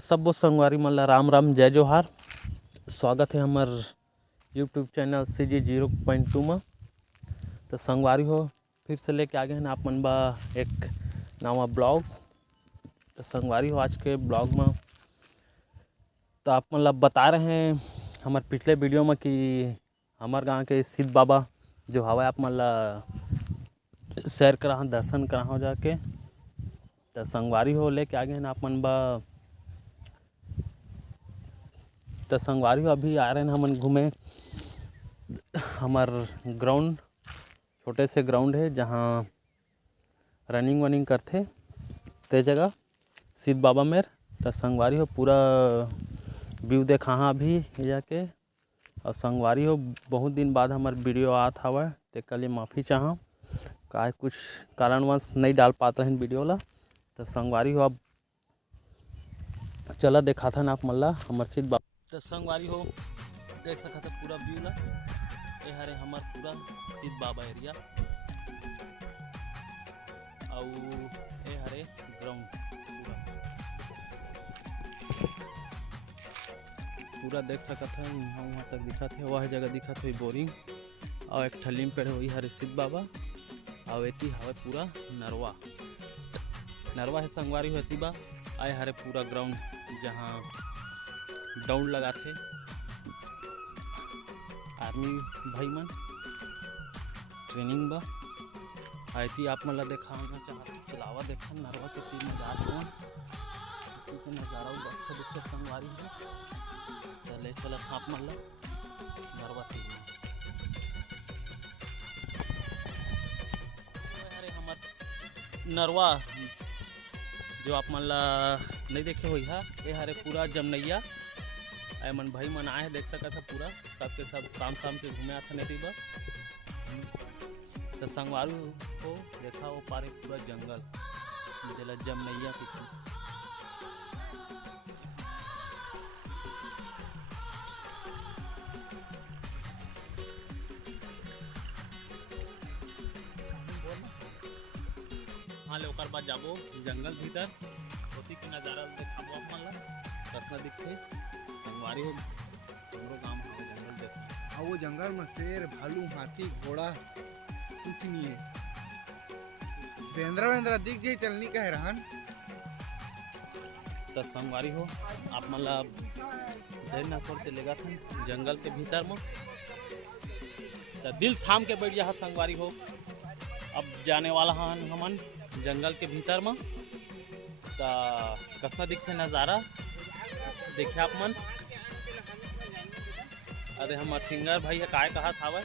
सब्बो संगवारी मन ला राम राम जय जोहार। स्वागत है हमार यूट्यूब चैनल CG0.2 में। तो संगवारी हो फिर से लेके आ गए हैं आप मन बा एक नवा ब्लॉग। तो संगवारी हो आज के ब्लॉग में तो आप मन ला बता रहे हैं हमारे पिछले वीडियो में कि हमारे गांव के सिद्ध बाबा जो हवा आप मन ला सैर करा दर्शन करा हो जाके। तो संगवारी हो लेके आ गए हैं आप मन बा। तो संगवारी हो अभी आ रहे हैं हमन घूमे हमार ग्राउंड, छोटे से ग्राउंड है जहाँ रनिंग वनिंग करते ते जगह सिद्ध बाबा मेर। तो संगवारी हो पूरा व्यू देखा हाँ अभी जाके। और संगवारी हो बहुत दिन बाद हमार वीडियो आत हवा ते के लिए माफ़ी चाहा का कुछ कारणवश नहीं डाल पाते हैं वीडियो ला। तो संगवारी हो अब चला देखा था ना आप मल्ला हमार सिद्ध बाबा। तो संगवारी हो देख सकते थे पूरा व्यू ला। ये हरे हमार पूरा सिद्ध बाबा एरिया और ये हरे ग्राउंड पूरा देख सकते हैं। वहाँ तक दिखा थे वह जगह दिखा थे बोरिंग और एक ठलीम पेड़ वही हरे सिद्ध बाबा और एती हवे पूरा नरवा नरवा है संगवारी होती बा। आए हरे पूरा ग्राउंड जहाँ दौड़ लगाते आर्मी भाई मन ट्रेनिंग बा। आती आप मन ला दिखाना चाहते चलावा देखा नरवा के तीन नज़ारा तो नज़ारा अच्छा दिखे संगवारी है। चले चला आप मन ला नरवा तीन अरे हमार नरवा जो आप मन ला नहीं देखे हुई है ये हरे पूरा जमनैया आए मन भाई मन आए देख सका था पूरा सबके सब शाम के घूमे आते नहीं बा। तो संगवारी को देखा वो पारे पूरा जंगल जला जमनैया की हाँ ले ओकर बाद जाबो जंगल भीतर होती के नज़ारा देखाबो आप मन ला कसना दिखते संगवारी हो हमरो गांव में जंगल देखा। हाँ वो जंगल में शेर भालू हाथी घोड़ा कुछ नहीं है। वेंद्रा दिख जाए चलनी का है रहन। तो संगवारी हो आप मन ला देर ना करते लेगा था जंगल के भीतर में। तो दिल थाम के बैठ जा संगवारी हो अब जाने वाला हन हमन जंगल के भीतर में। तो कसना दिखते नज़ारा देखे आप मन। अरे हमार सिंगर भाई है काय कहा था वह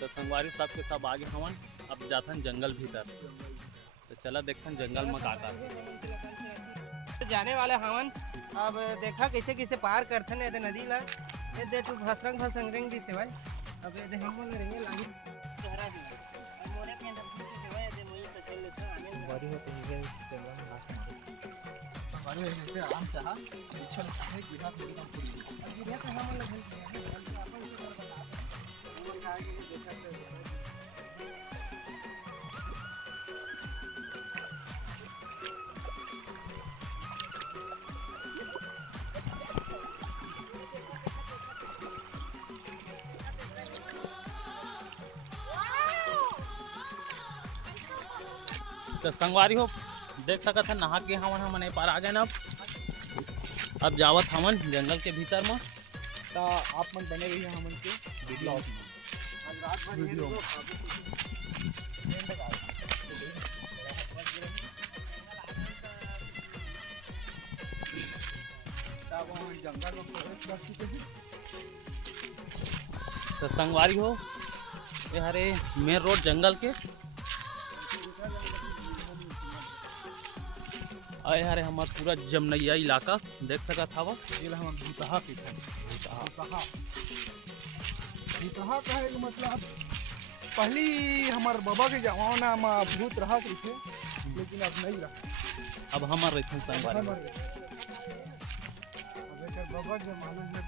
तो संगवारी सब के सब आगे हमन अब जाथन जंगल भीतर। तो चला देखन जंगल में का जाने वाले हमन। अब देखा कैसे कैसे पार करथन ये नदी ला ये दे तू भसरंग रंग दिसे भाई। अब ये हम मन रहेंगे लागी चेहरा दी मोरे के अंदर दिसे भाई दे मोई तो चल लेते आने बारी होते हैं कैमरा में लास्ट मारो बारी है से आराम से हां पीछे है कि हाथ मेरी काम पूरी ये तो हम लोग अपन बता आगे देखा तो संगवारी हो देख सकत है नहा के हमन पार आ गए ना। अब जावत हमन जंगल के भीतर में। तो आप मन बने रही है हमन के वीडियो जंगल में प्रवेश कर चुके हैं। तो संगवारी हो ये हरे मेन रोड जंगल के आए हरे हमार पूरा जमनैया इलाका देख सका था वो हम भूतहा कहे मतलब पहली हमार बाबा के जमाना में भूत रहा थे लेकिन अब नहीं रहा। अब हमार रहते संगवारी बाबा जमाना में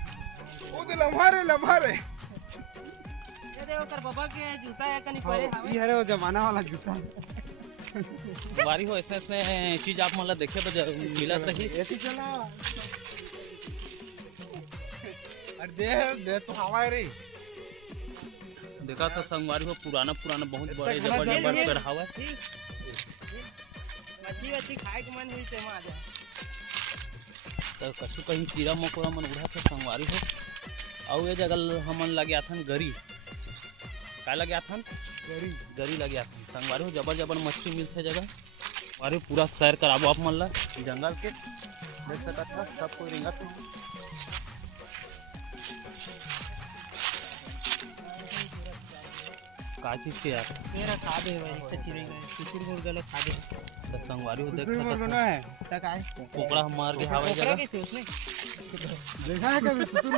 ओ दिल हमारे ये दे ओकर बाबा के जूता है कनी परे हावे ये हरे वो जमाना वाला जूता संगवारी हो ऐसे ऐसे चीज आप मतलब देखे मिला सही ऐसी चला अरे दे तो हवा रे देखा सा संगवारी हो पुराना बहुत बड़े जबरदस्त पहरावा मच्छी खाए के मन हुई से आ जा तो कछु कहीं कीड़ा मकोड़ा मन उड़ा थे संगवारी हो और ये जगह हमन लगे आथन गरी का लगे आथन गरी लगे आथन संगवारी हो जबर मछली मिलते जगह अरे पूरा सैर कराबो आप मन ला जंगल के देख सकत था सब कोई रिंगत का चीज के यार मेरा खा दे भाई एक चिरे गए कुकुर मुर्गा लोग खा दे तो संगवारी हो देख कुकुर सकत मुर्गा है तक आए कोकड़ा मार के हवाई ओकरा जगह कैसे उसने देखा है कभी कुकुर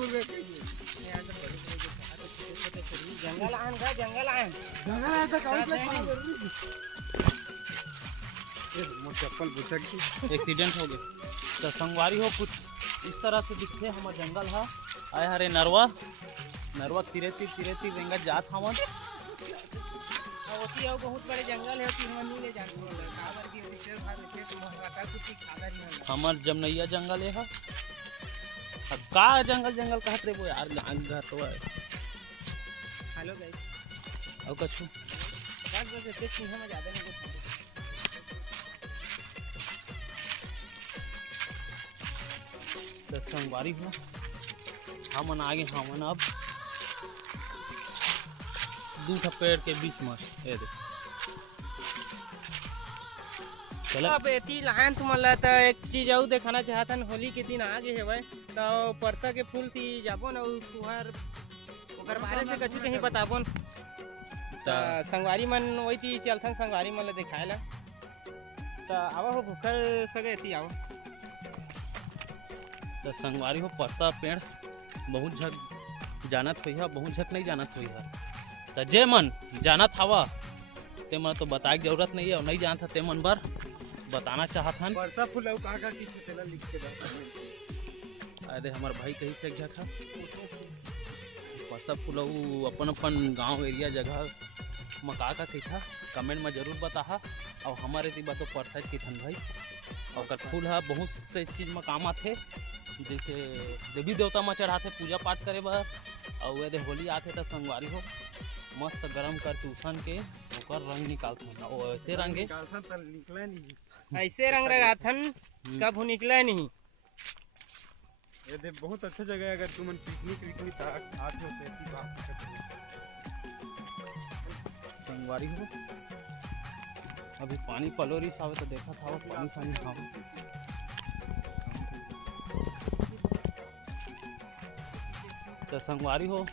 मुर्गा जंगल आन का जंगल आन जंगल है तो कौन से ये मोर चप्पल बुचक एक्सीडेंट हो गया तो संगवारी हो कुछ इस तरह से दिखते हमारे जंगल है आए हरे नरवा तिरेती वेंगा जात हवन होती है बहुत बड़े जंगल है कि हम नहीं ले जाते हैं काबर की विशेष भाग रखे तो महंगा कुछ खादा नहीं है हमार जमनैया जंगल है अब का जंगल कहत रे वो यार घर तो है हेलो गाइस और कछु बस इतने चिन्ह में ज्यादा नहीं कुछ तो संगवारी हो हमन आगे हमन अब दूसरा पेड़ के बीच में ये देख चल अब एती लाइन तुमला तो एक चीज और दिखाना चाहतन होली के दिन आगे है भाई तो परसा के फूल थी जाबो ना तुहार ओकर बारे में कछु कहीं बताबो न तो संगवारी मन वही थी चलथन संगवारी मन ला दिखाएला तो आवा हो भूखल सगे एती आवा तो संगवारी हो परसा पेड़ बहुत झक जानत हुई है बहुत झक नहीं जानत हुई है तो जे मन जानत हवा ते मन तो बताए की जरूरत नहीं है और नहीं जानता ते मन बर बताना चाहत हन परसा फूल और का की चला लिख के दा अरे हमार भाई कहीं से झक है परसा फूल अपन गांव एरिया जगह में का कही था कमेंट में जरूर बता और हमारे दी बात परसा की थन भाई और फूल है बहुत से चीज़ में काम आते जैसे देवी देवता में चढ़ाते पूजा पाठ करे बर और यदि होली आते तो संगवारी हो मस्त गरम करके उसन के ओकर रंग निकालते और ऐसे रंगे निकला नहीं ऐसे रंग लगाथन कब हो निकला नहीं ये दे बहुत अच्छा जगह है अगर तुम पिकनिक आते हो तो ऐसी बात सकते संगवारी हो अभी पानी पलोरी सावे तो देखा था पानी सानी खाओ तो संगवारी हो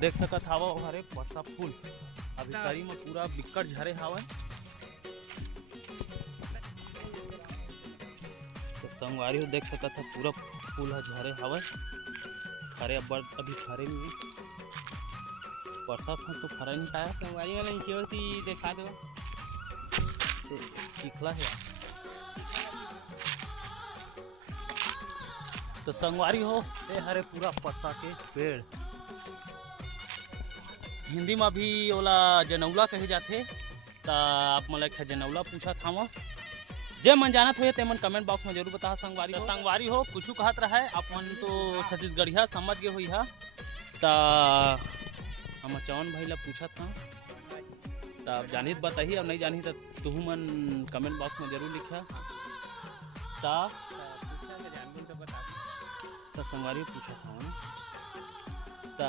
देख सकत हवा हरे परसा फूल अभी करी में पूरा बिकट झरे हवा तो संगवारी हो देख सकत है पूरा फूल है झरे हवा खरे अभी खरे नहीं है परसा फूल तो खरा नहीं पाया संगवारी वाला इंश्योर थी दिखा दो चिखला है तो संगवारी हो ये हरे पूरा परसा के पेड़ हिंदी में भी ओला जनौला कहे जाते तो आप मतलब जनौला पूछा था जे मन जानत हुए ते मन कमेंट बॉक्स में जरूर बता संगवारी हो कुछ कहत रहा है आप मन तो छत्तीसगढ़िया समझ गए हुई है तो हम चौन भाई ला पूछा था तो आप जानी तो बताइए अब नहीं जानी तो तुम मन कमेंट बॉक्स में जरूर लिखा तो संगवारी पूछा था तो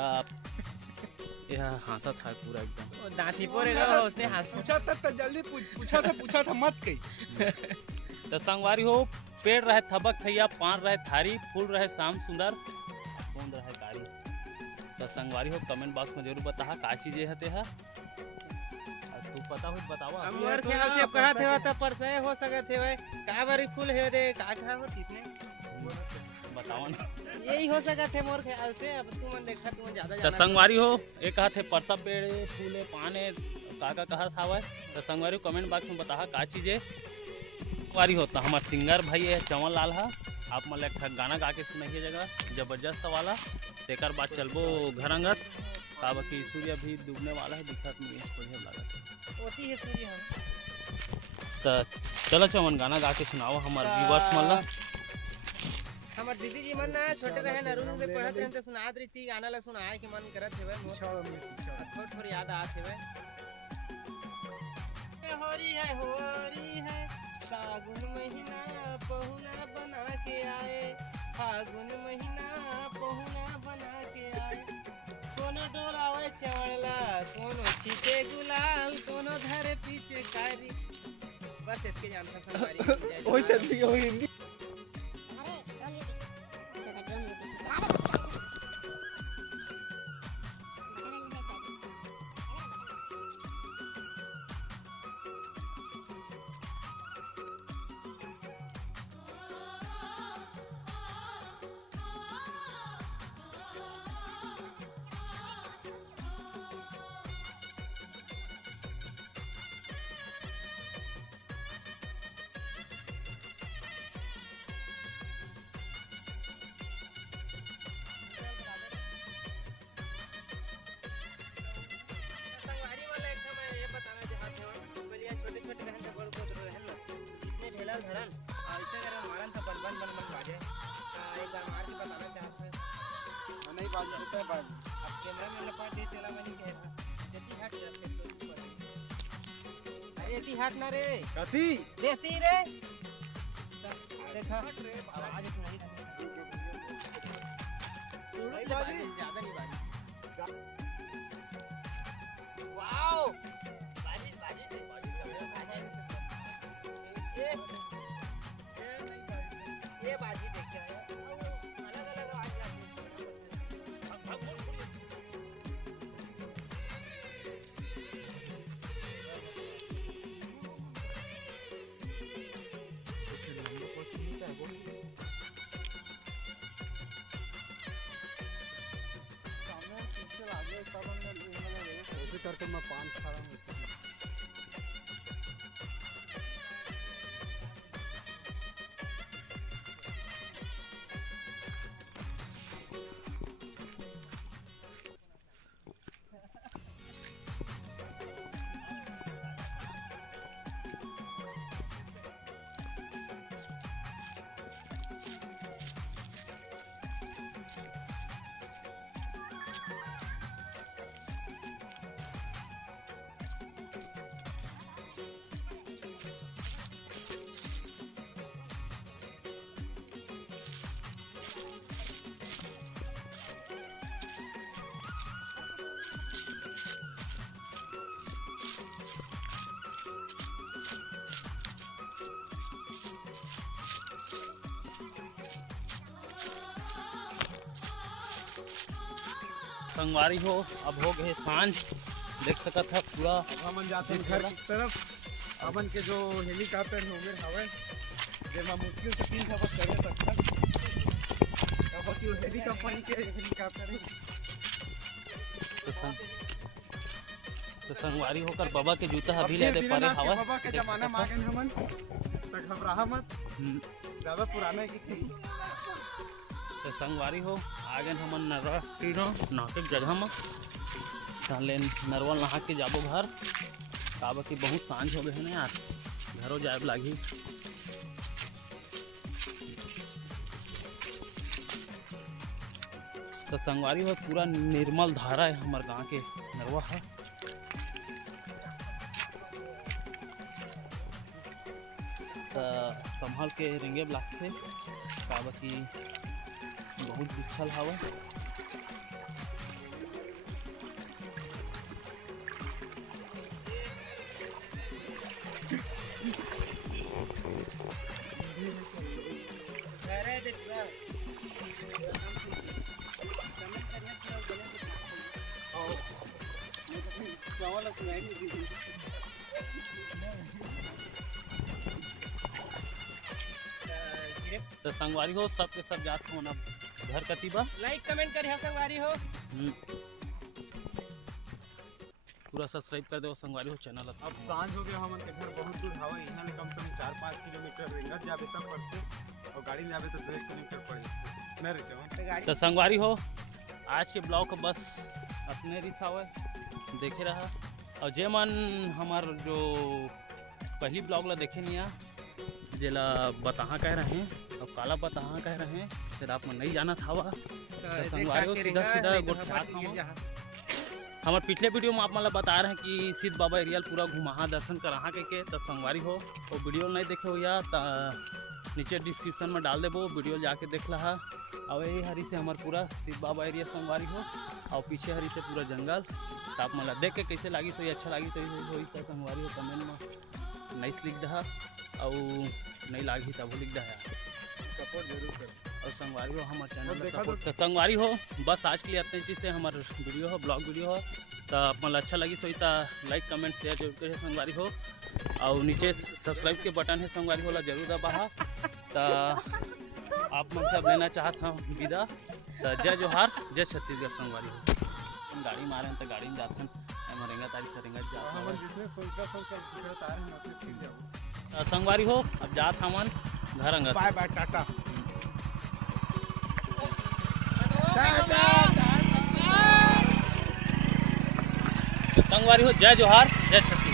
यह हंसा था पूरा एकदम दांती पोरेगा उसने हंस पूछा था जल्दी पूछा था मत कही तो संगवारी हो पेड़ रहे थबक थैया पान रहे थारी फूल रहे शाम सुंदर कौन रहे कारी तो संगवारी हो कमेंट बॉक्स में जरूर बता का चीज है तू पता हो बतावा हमर ख्याल से कहा थे तो परसे हो सके थे भाई का बारी फूल है दे का का हो किसने बताओ ना यही हो सका थे मोर ख्याल से अब तू मन देखा तू ज्यादा तो संगवारी हो एक कहा थे परसा पेड़ फूले पाने का कहा था वह तो संगवारी कमेंट बॉक्स में बता का चीज है संगवारी हो तो हमारे सिंगर भाई है चमन लाल है आप मतलब एक गाना गा के सुनाइए जगह जबरदस्त वाला तेकर बाद चलबो घर अंगत का बाकी सूर्य भी डूबने वाला है, दिखत नहीं बढ़िया लागत होती है सूर्य हम। तो चलो चमन गाना गा के सुनाओ हमारे व्यूवर्स मन ला। हमार दीदी जी मन ना छोटे रहे अरुण में पढ़त रहे तो सुनात रही थी गाना ला सुनाए के मन करत हेवे थोड़ा थोड़ा याद आत हेवे। होरी है फागुन महीना पहुना बना के आए, फागुन महीना पहुना बना के आए, कोनो डोलावे चवड़ला कोनो छीटे गुलाल कोनो धरे पीछे कारी। बस इसके जानता संगवारी ओए चलती हो हिंदी धरन ऐसे अगर मारन तो बन बाजे एक बार मार के बताना चाहते हैं नहीं बाज होता है बाज अब कैमरा में लपा दे चला मैंने कह रहा जल्दी हट अरे एती हट ना रे कथी देती रे देखा आवाज सुनाई ज्यादा नहीं बाजी वाओ बाजी से ये बाजी देख के अलग अलग आवाज आती है करके मैं पान खा रहा हूँ। संगवारी हो अब हो गए सांझ, देख सकत है पूरा हमन जाते हैं घर की तरफ। हमन के जो हेलीकॉप्टर हो गए हवे जेमा मुश्किल से 3 खबर चढ़े सकता अब कि हेली कंपनी के हेलीकॉप्टर है। तो संगवारी होकर बाबा के जूता अभी ले दे पारे हवा बाबा के जमाना में आ गए हमन तो घबरा मत, ज्यादा पुराना की थी। तो संगवारी हो आगे हमन नरवा तीनों नाटक जगह में ताले नरवा नहा के जाबो घर काबा की बहुत सांझ हो गए हैं यार, घरों जाए लागी। तो संगवारी हो पूरा निर्मल धारा है हमारे गांव के नरवा है। तो संभाल के रेंगे ब्लाक थे काबा की बहुत बिछल हवा। तो संगवारी हो सबके सब जात हो ना घर कती बा लाइक कमेंट कर संगवारी हो पूरा सब्सक्राइब कर दो संगवारी हो चैनल। अब सांझ हो गया हमन के घर बहुत दूर हवा, यहाँ कम से कम 4-5 किलोमीटर रेंगत जाबे तब पड़ते और गाड़ी में जाबे तो 2 किलोमीटर पड़ जाते न रे। तो संगवारी हो आज के ब्लॉग को बस अपने रिसावे देखे रहा। और जे मन हमार जो पहली ब्लॉग ला देखे नहीं जेला बताहा कह रहे हैं और काला बताहा कह रहे हैं, फिर आप मन नहीं जाना था संगवारी सीधा सीधा गोठा हमारे पिछले वीडियो में आप मतलब बता रहे हैं कि सिद्ध बाबा एरिया पूरा घुमा दर्शन कराहा के तो संगवारी हो और वीडियो नहीं देखे हो या नीचे डिस्क्रिप्शन में डाल देबो, वीडियो जाके देख ला। और यही हरी से हमारे पूरा सिद्ध बाबा एरिया संगवारी हो और पीछे हरी से पूरा जंगल। तो आप मतलब देख के कैसे लगी तो अच्छा लगी तो संगवारी हो कमेंट में नहीं लिख दहा और नहीं लगी तब लिख दहा सपोर्ट जरूर कर। और संगवारी हो हमारे चैनल में सपोर्ट तो संगवारी हो बस आज के लिए इतने चीज़ से हमारे वीडियो हो ब्लॉग वीडियो हो तो मतलब अच्छा लगी सो लाइक कमेंट शेयर जरूर करिए संगवारी हो और नीचे सब्सक्राइब के बटन है संगवारी होला जरूर दबाहा। तो आप मन सब लेना चाहता हूँ विदा। तो जय जोहार जय छत्तीसगढ़ संगवारी हो। हम गाड़ी मारे हैं तो गाड़ी में जाते हैं मरेंगा तारीख सरेंगा जाते जिसने सोचता आ रहे हैं संगवारी हो अब जात हमन घर अंगत। Bye bye tata. संगवारी हो जय जोहार जय छत्तीसगढ़।